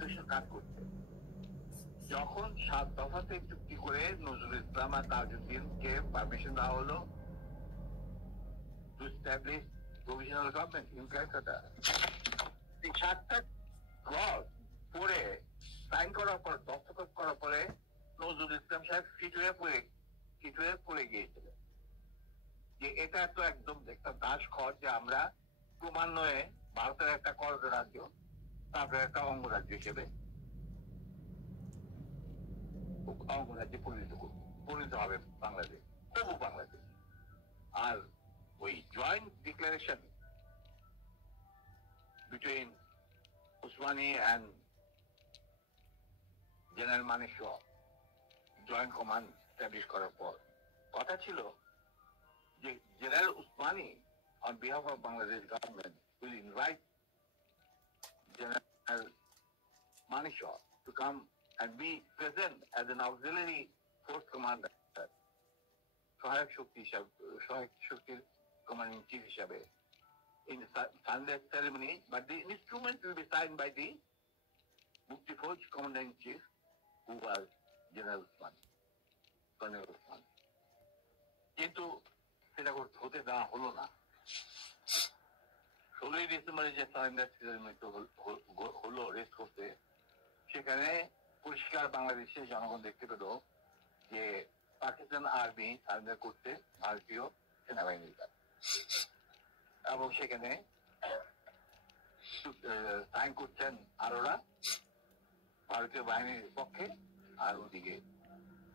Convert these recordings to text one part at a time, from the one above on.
উদ্দেশ্য কাজ করছে। যখন 7 দফাতে চুক্তি করে নজরুল ইসলাম আর তাজউদ্দিনকে পারমিশন দেওয়া হলো to establish provisional government in Calcutta, এই 7টা ক্লজ পড়ে সাইন করার পর, দস্তখত করার পরে নজরুল ইসলাম সাহেব ফিট হয়ে পড়ে গিয়েছিলেন যে এটা তো একদম একটা দাস খর, যে আমরা ক্রমান্বয়ে ভারতের একটা করদ রাজ্য, তারপরে একটা অঙ্গরাজ্য হিসেবে অঙ্গরাজ্যে পরিণত হবে বাংলাদেশ, হবু বাংলাদেশ। আর ওই joint declaration between Usmani and general Manekshaw joint command establish করার পর কথা ছিল যে general Usmani on behalf of Bangladesh government will invite General Manekshaw to come and be present as an auxiliary force commander, সহায়ক শক্তির commanding chief হিসাবে in the Sunday ceremony, but the instrument will be signed by the Mukti Fauj commander-in-chief, who was General Usmani, Colonel Usmani. কিন্তু সেটা হতে দেওয়া হলো না। 16 ডিসেম্বরে যে সারেন্ডার সেরেমনি হলো রেস্ট করতে, সেখানে পরিষ্কার বাংলাদেশের জনগণ দেখতে পেল যে পাকিস্তান আর্মি সারেন্ডার করতে ভারতীয় সেনাবাহিনীর কাছে, এবং সেখানে সাইন করছেন আরোরা ভারতীয় বাহিনীর পক্ষে, আর ওদিকে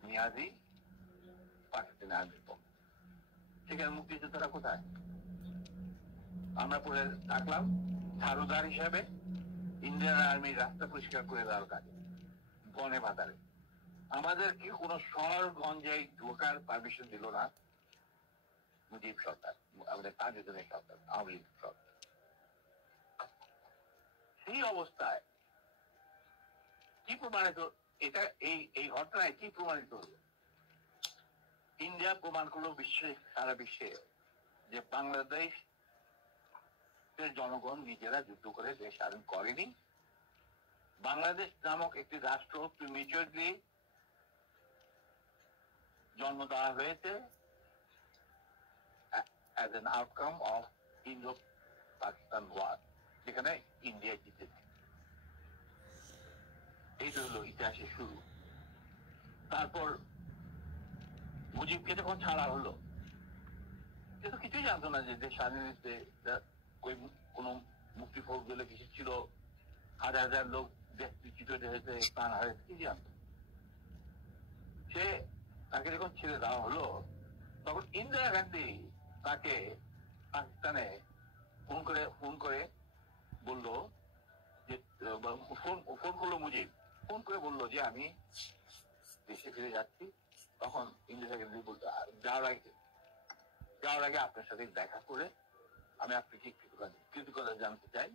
নিয়াজি পাকিস্তান আর্মির পক্ষে। সেখানে মুক্তিযোদ্ধারা কোথায়? আমরা পরে থাকলাম ঝাড়ুদার হিসাবে ইন্ডিয়ান আর্মির রাস্তা পরিষ্কার করে দেওয়ার কাজে, বনে বাজারে। আমাদের কি কোনো শহরগঞ্জে ঢোকার পারমিশন দিল না মুজিব সরকার, আমাদের তাজউদ্দিনের সরকার, আওয়ামী লীগ সরকার। সেই অবস্থায় কি প্রমাণিত, এটা এই ঘটনায় কি প্রমাণিত হলো? ইন্ডিয়া প্রমাণ করলো সারা বিশ্বে যে বাংলাদেশ জনগণ নিজেরা যুদ্ধ করে দেশ স্বাধীন করেনি। বাংলাদেশ নামক একটি রাষ্ট্র প্রিমেচুরলি জন্ম দেওয়া হয়েছে as an outcome of Indo-Pakistan war, যেখানে ইন্ডিয়া জিতেছে। এইটা হলো ইতিহাসের শুরু। তারপর মুজিবকে যখন ছাড়া হলো, সে তো কিছুই জানতো না যে দেশ স্বাধীন হয়েছে, কোন মুক্তি ফৌজ বলে কিছু ছিল, হাজার হাজার লোক দেশ বিচ্যুত হয়েছে, প্রাণ হারিয়েছে, কি জানতো সে? তাকে যখন ছেড়ে দেওয়া হলো, তখন ইন্দিরা গান্ধী তাকে পাকিস্তানে ফোন করে বললো যে, ফোন করলো মুজিব, ফোন করে বললো যে আমি দেশে ফিরে যাচ্ছি। তখন ইন্দিরা গান্ধী বলতো যাওয়ার আগে আপনার সাথে দেখা করে আমি আপনাকে কৃতজ্ঞতা জানতে চাই।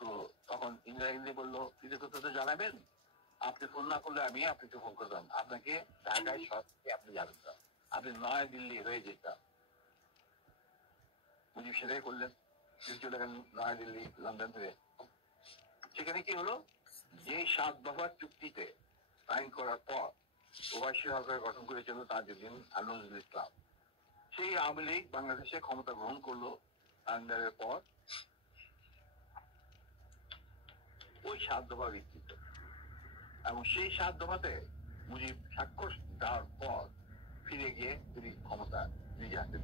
তো তখন ইন্দিরা গান্ধী বললো, কৃতজ্ঞতা তো জানাবেন, আপনি ফোন না করলে আমি আপনাকে ফোন করতাম, আপনাকে ঢাকায় সরকারকে আপনি জানাতাম, আপনি নয়াদিল্লি হয়ে যেতাম। মুজিব সেটাই করলেন, চলে গেলেন নয়াদিল্লি, লন্ডন থেকে। সেখানে কি হলো, যে 7 দফার চুক্তিতে সাইন করার পর প্রবাসী সরকার গঠন করেছিল তাজউদ্দিন আর নজরুল ইসলাম, সেই আওয়ামী লীগ বাংলাদেশে ক্ষমতা গ্রহণ করলো সারেন্ডারের পর ওই 7 দফা ভিত্তিতে। এবং সেই 7 দফাতে মুজিব স্বাক্ষর দেওয়ার পর ফিরে গিয়ে তিনি ক্ষমতা নিজে হাতে